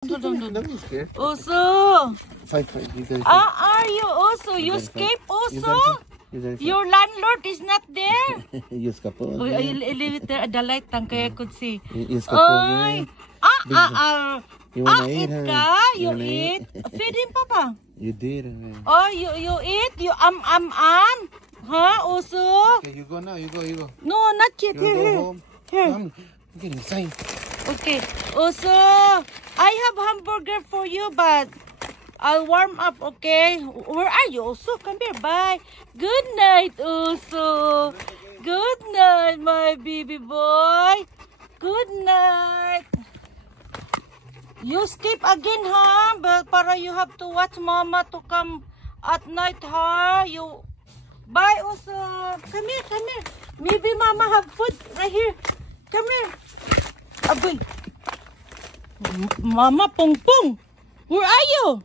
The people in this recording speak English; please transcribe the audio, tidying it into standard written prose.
Don't be scared. Uso. Fine. You guys. Are you Uso? You escape Uso? Your landlord is not there. You escapó. I leave it there at the light tank kaya I could see. You escapó. Ay. You wanna eat, eat huh? ka? You wanna eat? Feed him, Papa. You did, man. Oh, you eat? You Huh, Uso? Okay, you go now. You go. No, not yet. You go home. Here. Come. I'm getting excited. Okay. Uso, I have hamburger for you, but I'll warm up, okay? Where are you, Uso? Come here. Bye. Good night, Uso. Good night, my baby boy. Good night. You skip again, huh? But para you have to watch Mama to come at night, huh? You. Bye, Uso. Come here. Maybe Mama have food right here. Come here. Aboy. Mama Pong Pong. Where are you?